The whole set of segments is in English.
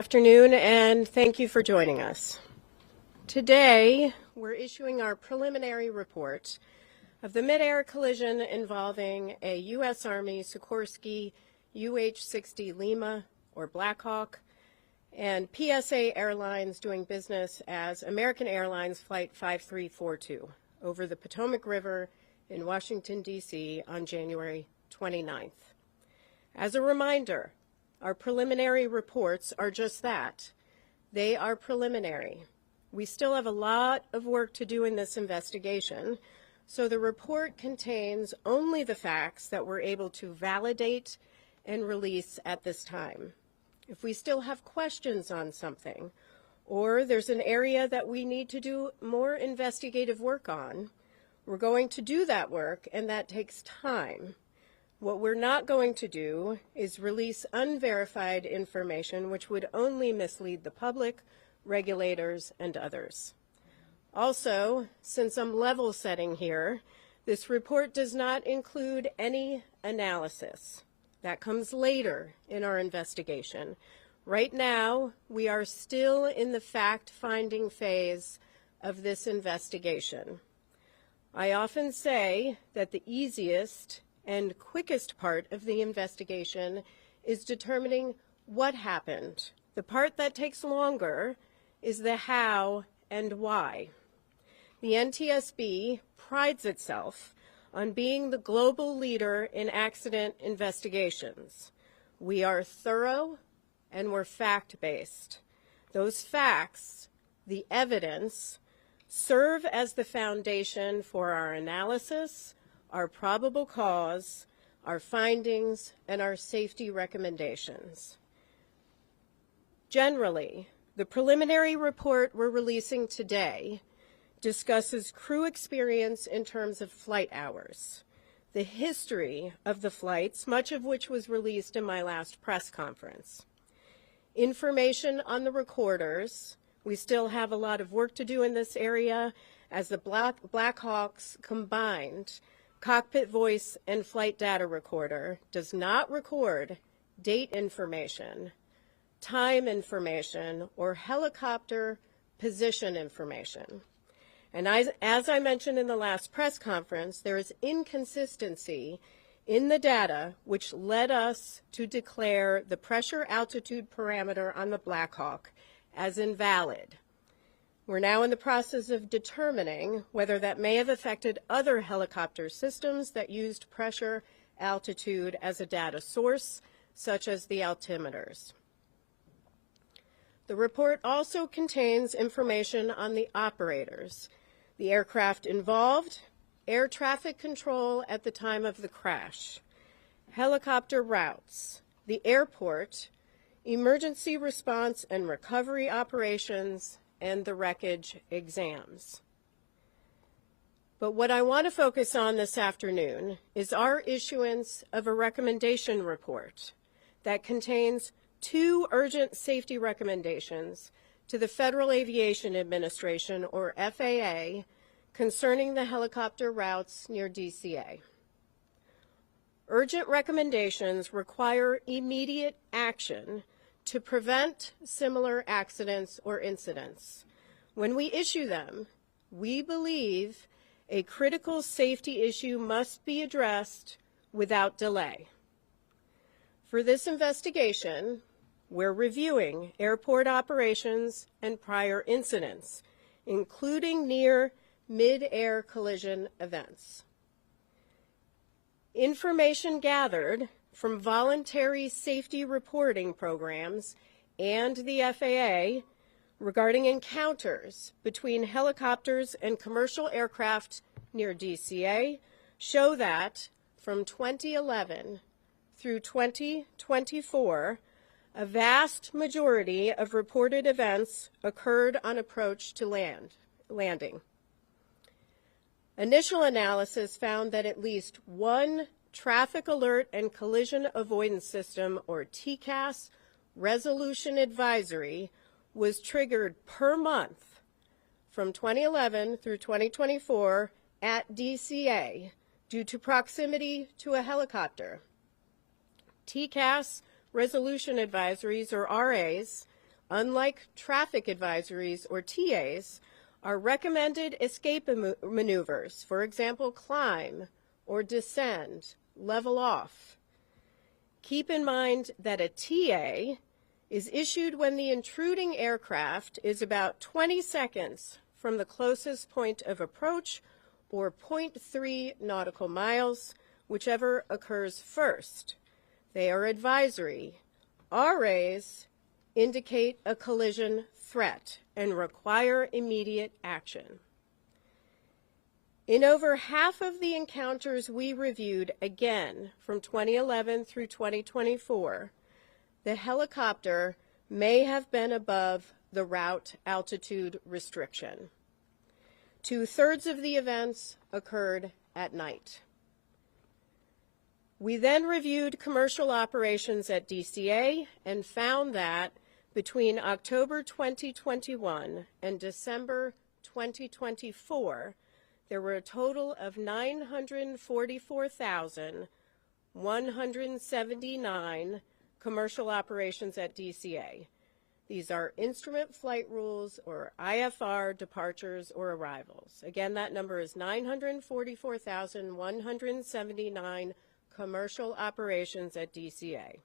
Afternoon, and thank you for joining us. Today, we're issuing our preliminary report of the mid-air collision involving a U.S. Army Sikorsky UH-60 Lima, or Black Hawk, and PSA Airlines doing business as American Airlines Flight 5342 over the Potomac River in Washington, D.C. on January 29th. As a reminder, our preliminary reports are just that. They are preliminary. We still have a lot of work to do in this investigation, so the report contains only the facts that we're able to validate and release at this time. If we still have questions on something, or there's an area that we need to do more investigative work on, we're going to do that work, and that takes time. What we're not going to do is release unverified information which would only mislead the public, regulators, and others. Also, since I'm level setting here, this report does not include any analysis. That comes later in our investigation. Right now, we are still in the fact-finding phase of this investigation. I often say that the easiest and quickest part of the investigation is determining what happened. The part that takes longer is the how and why. The NTSB prides itself on being the global leader in accident investigations. We are thorough and we're fact-based. Those facts, the evidence, serve as the foundation for our analysis, our probable cause, our findings, and our safety recommendations. Generally, the preliminary report we're releasing today discusses crew experience in terms of flight hours, the history of the flights, much of which was released in my last press conference, information on the recorders. We still have a lot of work to do in this area as the Black Hawk's combined cockpit voice and flight data recorder does not record date information, time information, or helicopter position information. And as I mentioned in the last press conference, there is inconsistency in the data which led us to declare the pressure altitude parameter on the Black Hawk as invalid. We're now in the process of determining whether that may have affected other helicopter systems that used pressure altitude as a data source, such as the altimeters. The report also contains information on the operators, the aircraft involved, air traffic control at the time of the crash, helicopter routes, the airport, emergency response and recovery operations, and the wreckage exams. But what I want to focus on this afternoon is our issuance of a recommendation report that contains 2 urgent safety recommendations to the Federal Aviation Administration, or FAA, concerning the helicopter routes near DCA. Urgent recommendations require immediate action to prevent similar accidents or incidents. When we issue them, we believe a critical safety issue must be addressed without delay. For this investigation, we're reviewing airport operations and prior incidents, including near mid-air collision events. Information gathered from voluntary safety reporting programs and the FAA regarding encounters between helicopters and commercial aircraft near DCA show that from 2011 through 2024, a vast majority of reported events occurred on approach to landing. Initial analysis found that at least one Traffic Alert and Collision Avoidance System, or TCAS, resolution advisory was triggered per month from 2011 through 2024 at DCA due to proximity to a helicopter. TCAS resolution advisories, or RAs, unlike traffic advisories or TAs, are recommended escape maneuvers, for example, climb or descend, level off. Keep in mind that a TA is issued when the intruding aircraft is about 20 seconds from the closest point of approach or 0.3 nautical miles, whichever occurs first. They are advisory. RAs indicate a collision threat and require immediate action. In over half of the encounters we reviewed, again from 2011 through 2024, the helicopter may have been above the route altitude restriction. 2/3 of the events occurred at night. We then reviewed commercial operations at DCA and found that between October 2021 and December 2024, there were a total of 944,179 commercial operations at DCA. These are instrument flight rules or IFR departures or arrivals. Again, that number is 944,179 commercial operations at DCA.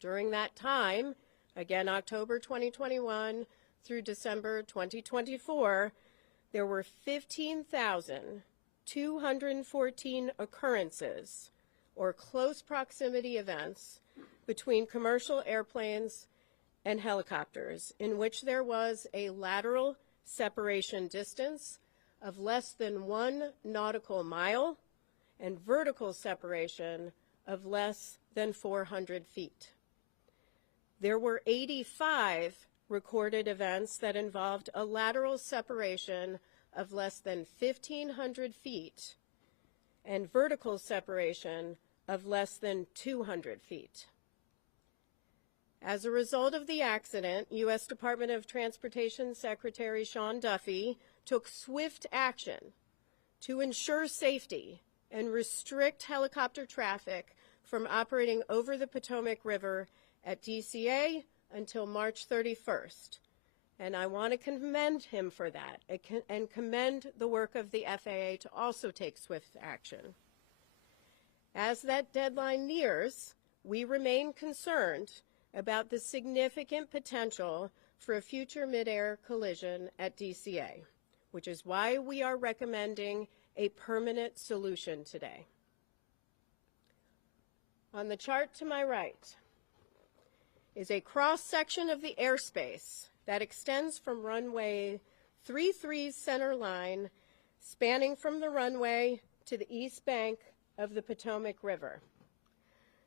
During that time, again October 2021 through December 2024, there were 15,214 occurrences or close proximity events between commercial airplanes and helicopters in which there was a lateral separation distance of less than 1 nautical mile and vertical separation of less than 400 feet. There were 85 recorded events that involved a lateral separation of less than 1,500 feet and vertical separation of less than 200 feet. As a result of the accident, U.S. Department of Transportation Secretary Sean Duffy took swift action to ensure safety and restrict helicopter traffic from operating over the Potomac River at DCA until March 31st. And I want to commend him for that and commend the work of the FAA to also take swift action. As that deadline nears, we remain concerned about the significant potential for a future mid-air collision at DCA, which is why we are recommending a permanent solution today. On the chart to my right is a cross-section of the airspace that extends from runway 33's center line, spanning from the runway to the east bank of the Potomac River.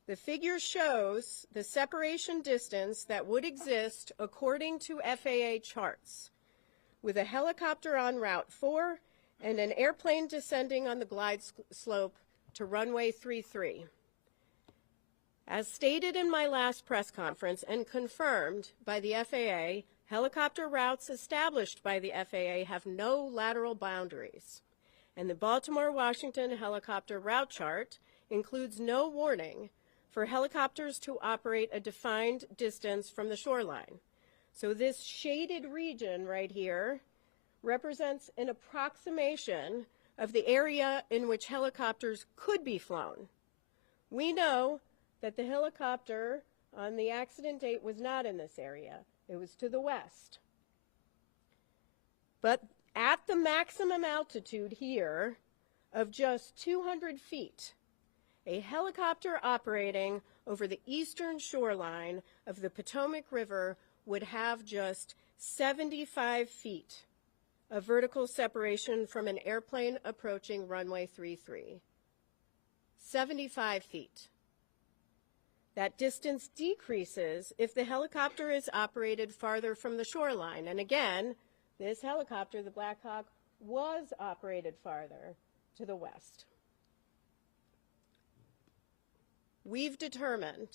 The figure shows the separation distance that would exist according to FAA charts, with a helicopter on Route 4 and an airplane descending on the glide slope to runway 33. As stated in my last press conference and confirmed by the FAA, helicopter routes established by the FAA have no lateral boundaries, and the Baltimore-Washington helicopter route chart includes no warning for helicopters to operate a defined distance from the shoreline. So this shaded region right here represents an approximation of the area in which helicopters could be flown. We know that the helicopter on the accident date was not in this area. It was to the west. But at the maximum altitude here of just 200 feet, a helicopter operating over the eastern shoreline of the Potomac River would have just 75 feet of vertical separation from an airplane approaching runway 33. 75 feet. That distance decreases if the helicopter is operated farther from the shoreline. And again, this helicopter, the Black Hawk, was operated farther to the west. We've determined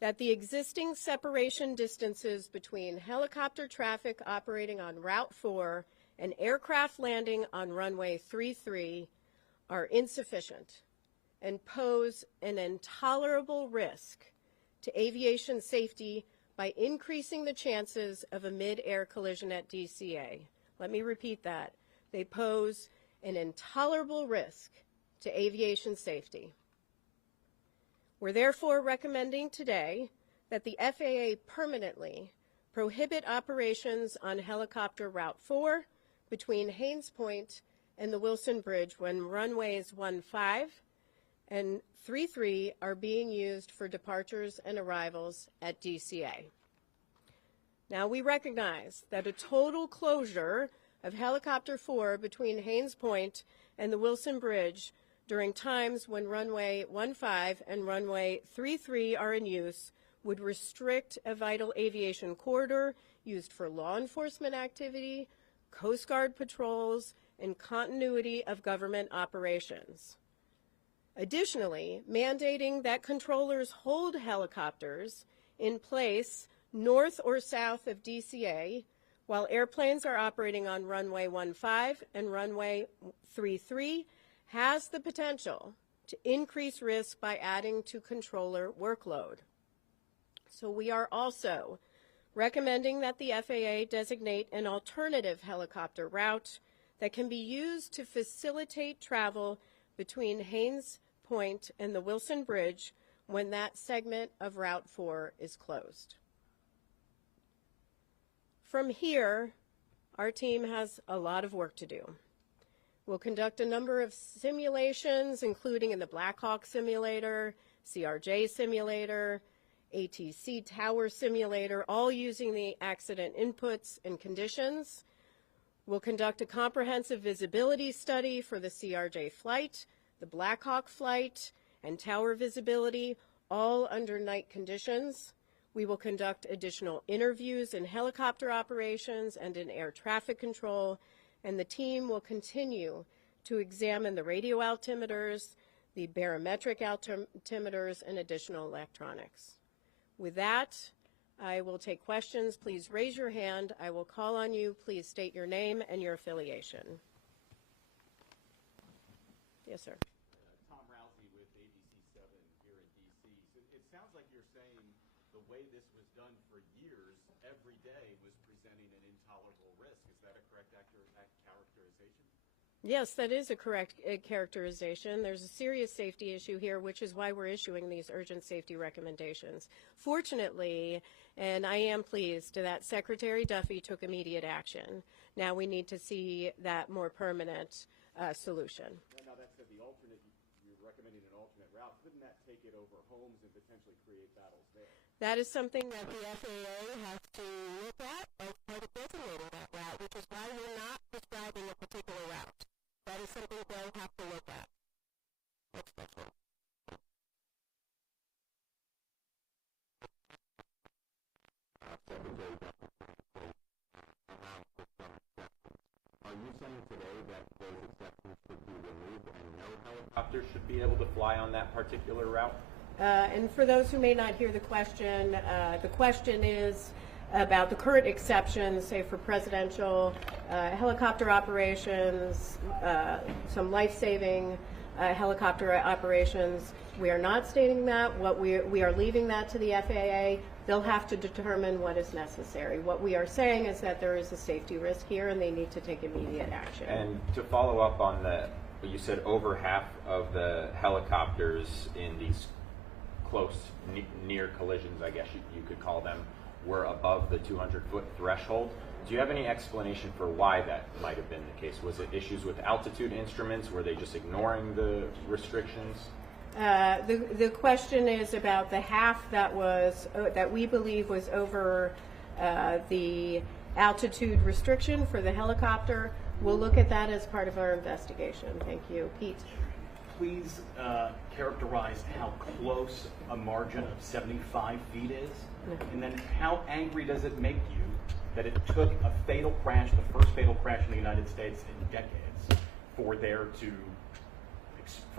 that the existing separation distances between helicopter traffic operating on Route 4 and aircraft landing on runway 33 are insufficient and pose an intolerable risk to aviation safety by increasing the chances of a mid-air collision at DCA. Let me repeat that. They pose an intolerable risk to aviation safety. We're therefore recommending today that the FAA permanently prohibit operations on helicopter Route 4 between Haynes Point and the Wilson Bridge when runways 15 and 33 are being used for departures and arrivals at DCA. Now, we recognize that a total closure of helicopter 4 between Haynes Point and the Wilson Bridge during times when runway 15 and runway 33 are in use would restrict a vital aviation corridor used for law enforcement activity, Coast Guard patrols, and continuity of government operations. Additionally, mandating that controllers hold helicopters in place north or south of DCA while airplanes are operating on runway 15 and runway 33 has the potential to increase risk by adding to controller workload. So we are also recommending that the FAA designate an alternative helicopter route that can be used to facilitate travel between Haynes Point and the Wilson Bridge when that segment of Route 4 is closed. From here, our team has a lot of work to do. We'll conduct a number of simulations, including in the Black Hawk simulator, CRJ simulator, ATC tower simulator, all using the accident inputs and conditions. We'll conduct a comprehensive visibility study for the CRJ flight, the Black Hawk flight, and tower visibility, all under night conditions. We will conduct additional interviews in helicopter operations and in air traffic control, and the team will continue to examine the radio altimeters, the barometric altimeters, and additional electronics. With that, I will take questions. Please raise your hand. I will call on you. Please state your name and your affiliation. Yes, sir. Tom Rousey with ABC7 here in D.C. So it sounds like you're saying the way this was done for years, every day was presenting an intolerable risk. Is that a correct characterization? Yes, that is a correct characterization. There's a serious safety issue here, which is why we're issuing these urgent safety recommendations. Fortunately, and I am pleased that Secretary Duffy took immediate action. Now we need to see that more permanent solution. Now that said, the alternate, you're recommending an alternate route. Wouldn't that take it over homes and potentially create battles there? That is something that the FAA has to look at as part of designating that route, which is why we're not prescribing a particular route. That is something they'll have to look at. Next question. Are you saying today that those exceptions should be removed and no helicopters should be able to fly on that particular route? And for those who may not hear the question is about the current exceptions, say for presidential helicopter operations, some life-saving helicopter operations. We are not stating that. We are leaving that to the FAA. They'll have to determine what is necessary. What we are saying is that there is a safety risk here and they need to take immediate action. And to follow up on you said over half of the helicopters in these close, near collisions, I guess you could call them, were above the 200-foot threshold. Do you have any explanation for why that might have been the case? Was it issues with altitude instruments? Were they just ignoring the restrictions? The question is about the half that we believe was over the altitude restriction for the helicopter. We'll look at that as part of our investigation. Thank you. Pete. Please characterize how close a margin of 75 feet is, and then how angry does it make you that it took a fatal crash, the first fatal crash in the United States in decades, for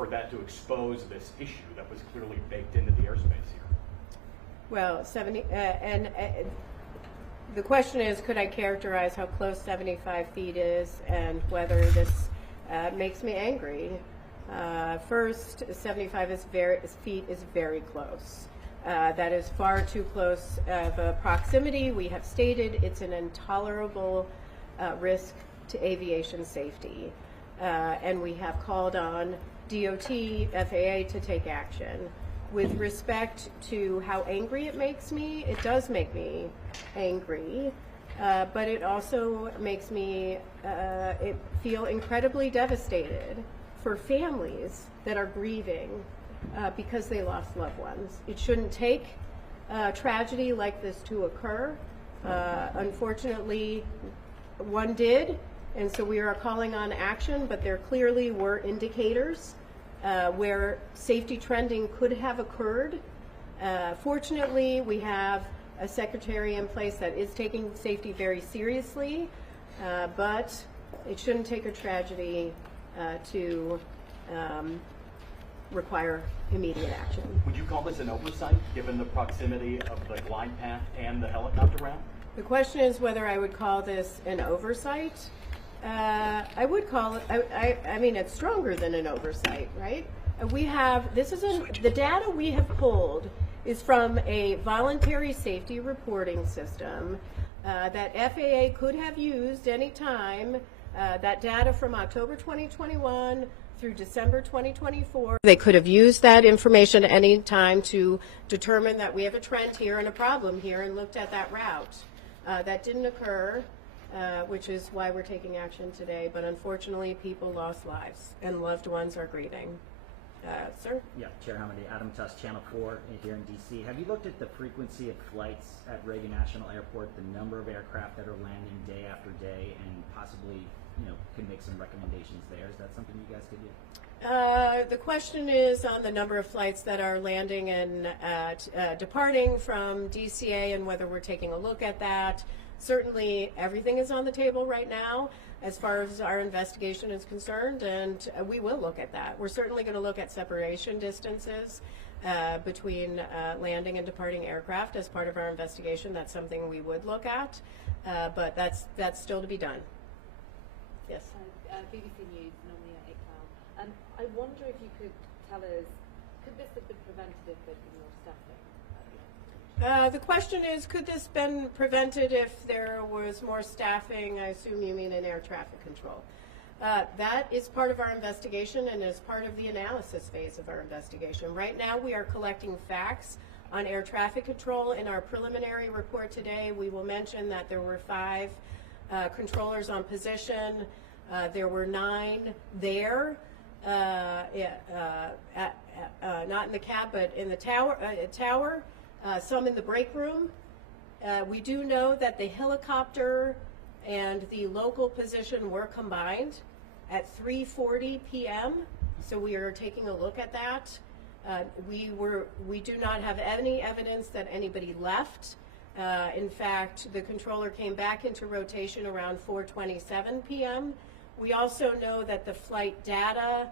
that to expose this issue that was clearly baked into the airspace here? Well, the question is, could I characterize how close 75 feet is and whether this makes me angry? First, 75 feet is very close. That is far too close of a proximity. We have stated it's an intolerable risk to aviation safety. And we have called on DOT, FAA to take action. With respect to how angry it makes me, it does make me angry, but it also makes me feel incredibly devastated for families that are grieving because they lost loved ones. It shouldn't take a tragedy like this to occur. Unfortunately, one did, and so we are calling on action, but there clearly were indicators where safety trending could have occurred. Fortunately, we have a secretary in place that is taking safety very seriously, but it shouldn't take a tragedy to require immediate action. Would you call this an oversight, given the proximity of the glide path and the helicopter route? The question is whether I would call this an oversight. I would call it, I mean, it's stronger than an oversight, right? The data we have pulled is from a voluntary safety reporting system that FAA could have used any time. That data from October 2021 through December 2024. They could have used that information at any time to determine that we have a trend here and a problem here and looked at that route. That didn't occur, which is why we're taking action today. But unfortunately, people lost lives and loved ones are grieving. Sir? Yeah, Chair Hamady, Adam Tuss, Channel 4 here in D.C. Have you looked at the frequency of flights at Reagan National Airport, the number of aircraft that are landing day after day, and possibly, could make some recommendations there? Is that something you guys could do? The question is on the number of flights that are landing and departing from DCA and whether we're taking a look at that. Certainly, everything is on the table right now as far as our investigation is concerned, and we will look at that. We're certainly going to look at separation distances between landing and departing aircraft as part of our investigation. That's something we would look at, but that's still to be done. Yes. BBC News, Nomia Iqbal. I wonder if you could tell us, could this have been prevented if there'd been more staffing? The question is, could this been prevented if there was more staffing? I assume you mean in air traffic control. That is part of our investigation and is part of the analysis phase of our investigation. Right now we are collecting facts on air traffic control. In our preliminary report today, we will mention that there were 5 controllers on position. There were 9 there, not in the cab, but in the tower. Some in the break room. We do know that the helicopter and the local position were combined at 3:40 p.m. So we are taking a look at that. We do not have any evidence that anybody left. In fact, the controller came back into rotation around 4:27 p.m. We also know that the flight data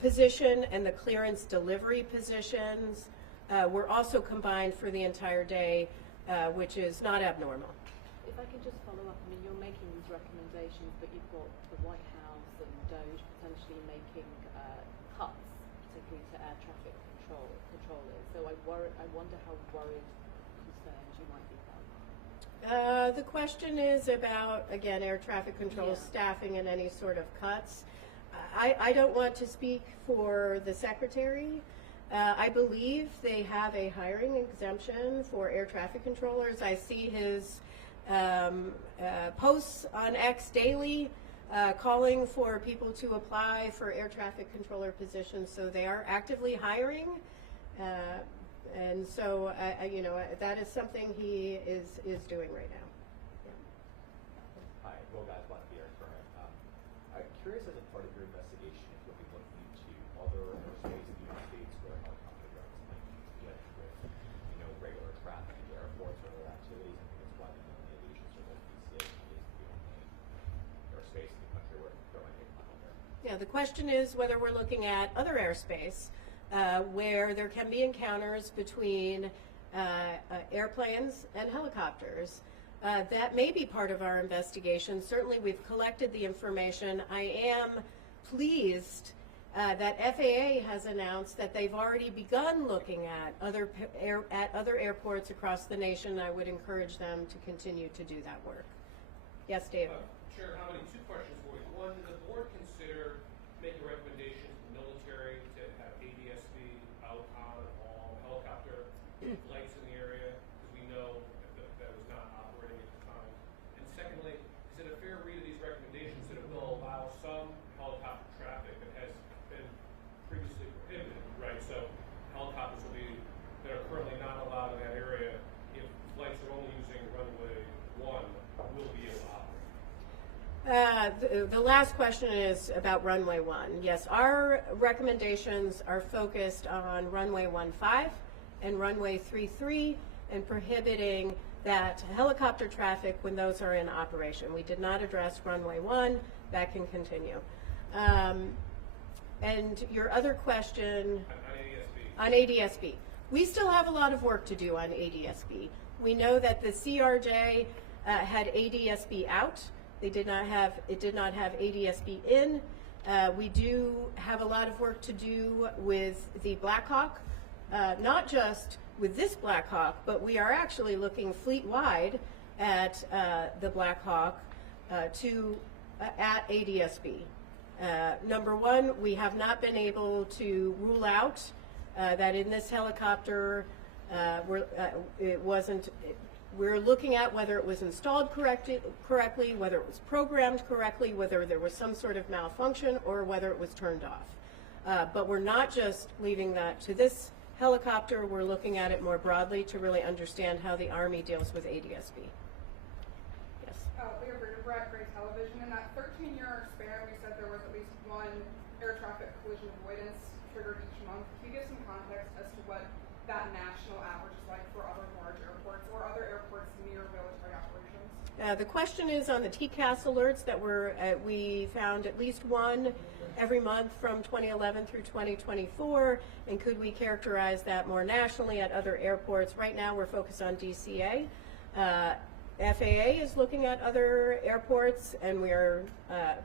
position and the clearance delivery positions were also combined for the entire day, which is not abnormal. If I can just follow up, I mean, you're making these recommendations, but you've got the White House and DOJ potentially making cuts, particularly to air traffic controllers. So I wonder how worried, concerned you might be about that. The question is about, again, air traffic control staffing and any sort of cuts. I don't want to speak for the Secretary. I believe they have a hiring exemption for air traffic controllers. I see his posts on X daily calling for people to apply for air traffic controller positions. So they are actively hiring. And so, that is something he is doing right now. Yeah. Hi, Will Guys, Black Beer, I'm curious, as a part of your investigation, if you'll be looking into other airspace in the United States where helicopter routes might conflict with, regular traffic into airports or other activities. I think that's why the aviation service DCA is the only airspace in the country where there might be a conflict there. Yeah, the question is whether we're looking at other airspace where there can be encounters between airplanes and helicopters. That may be part of our investigation. Certainly we've collected the information. I am pleased that FAA has announced that they've already begun looking at other airports across the nation. I would encourage them to continue to do that work. Yes, David. Chair Hamidi, two questions for you. One, did the board consider making recommendations to the military to have ADSB out on all helicopter flights in the area? Because we know that was not operating at the time. And secondly, is it a fair read of these recommendations that it will allow some helicopter traffic that has been previously prohibited, right? So helicopters that are currently not allowed in that area, if flights are only using runway 1, will be able to operate. The last question is about runway 1. Yes, our recommendations are focused on runway 15 and runway 33 and prohibiting that helicopter traffic when those are in operation. We did not address runway 1. That can continue. And your other question on ADSB. We still have a lot of work to do on ADSB. We know that the CRJ had ADSB out. It did not have ADSB in. We do have a lot of work to do with the Black Hawk, not just with this Black Hawk, but we are actually looking fleet-wide at the Black Hawk at ADSB. Number one, we have not been able to rule out that in this helicopter we're looking at whether it was installed correctly, whether it was programmed correctly, whether there was some sort of malfunction, or whether it was turned off. But we're not just leaving that to this helicopter. We're looking at it more broadly to really understand how the Army deals with ADSB. Yes? Leah Brett, Gray Television. In that 13-year span, we said there was at least one air traffic collision avoidance triggered each month. Can you give some context as to what that national average is like for other large airports or other airports near military operations? The question is on the TCAS alerts that we found at least one every month from 2011 through 2024, and could we characterize that more nationally at other airports? Right now we're focused on DCA. FAA is looking at other airports, and we are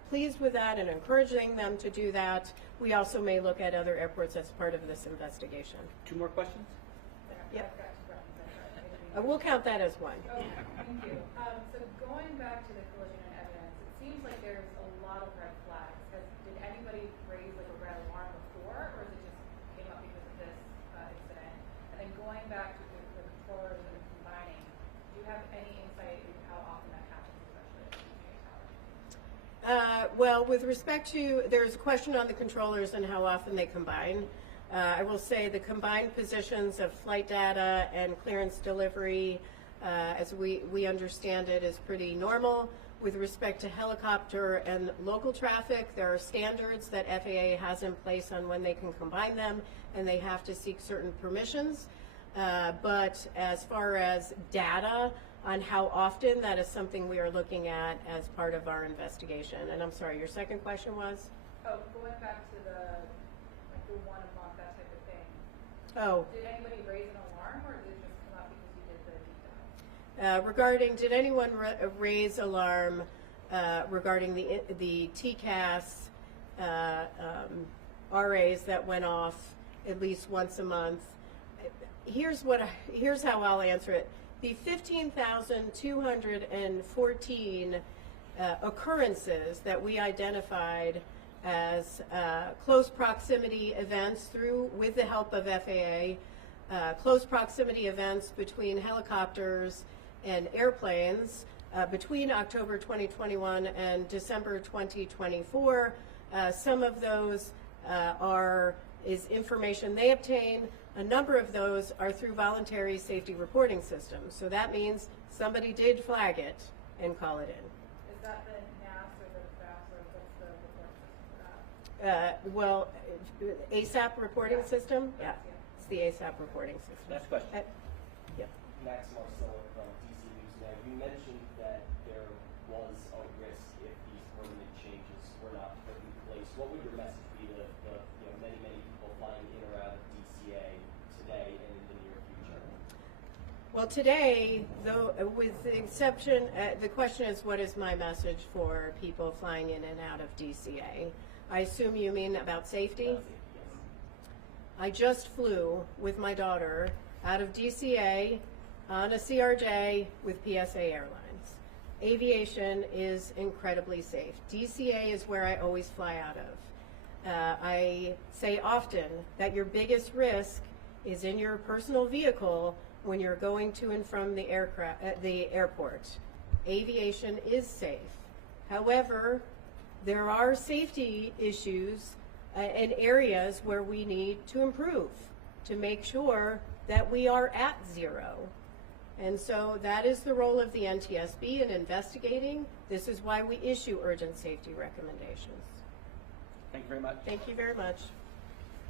pleased with that and encouraging them to do that. We also may look at other airports as part of this investigation. 2 more questions? Yep. We'll count that as one. Okay, thank you. So going back to the collision and evidence, it seems like there's a lot of red flags. Did anybody raise like a red alarm before, or is it just came up because of this incident? And then going back to the controllers and combining, do you have any insight into how often that happens, especially at the tower? Well, with respect to, there's a question on the controllers and how often they combine. I will say the combined positions of flight data and clearance delivery, as we understand it, is pretty normal. With respect to helicopter and local traffic, there are standards that FAA has in place on when they can combine them, and they have to seek certain permissions. But as far as data on how often, that is something we are looking at as part of our investigation. And I'm sorry, your second question was? Oh, going back to the 1 a month, that type of thing. Oh. Did anybody raise an alarm, or did it just come up because you did the deep dive? Regarding, did anyone raise alarm regarding the TCAS RAs that went off at least once a month? Here's how I'll answer it. The 15,214 occurrences that we identified as close proximity events with the help of FAA, close proximity events between helicopters and airplanes between October 2021 and December 2024. Some of those is information they obtain. A number of those are through voluntary safety reporting systems. So that means somebody did flag it and call it in. Is that the NAS or the FAS, or what's the reporting system for that? Well, ASAP reporting system? Yeah, it's the ASAP reporting system. Next question. Yep. Max Marcella from DC News Now. You mentioned that there was a risk if these permanent changes were not put in place. What would your message be to the many people flying in or out of DCA today and in the near future? Well, today, though, with the exception, the question is, what is my message for people flying in and out of DCA? I assume you mean about safety? Yes. I just flew with my daughter out of DCA on a CRJ with PSA Airlines. Aviation is incredibly safe. DCA is where I always fly out of. I say often that your biggest risk is in your personal vehicle when you're going to and from the airport. Aviation is safe. However, there are safety issues and areas where we need to improve to make sure that we are at zero. And so that is the role of the NTSB in investigating. This is why we issue urgent safety recommendations. Thank you very much. Thank you very much.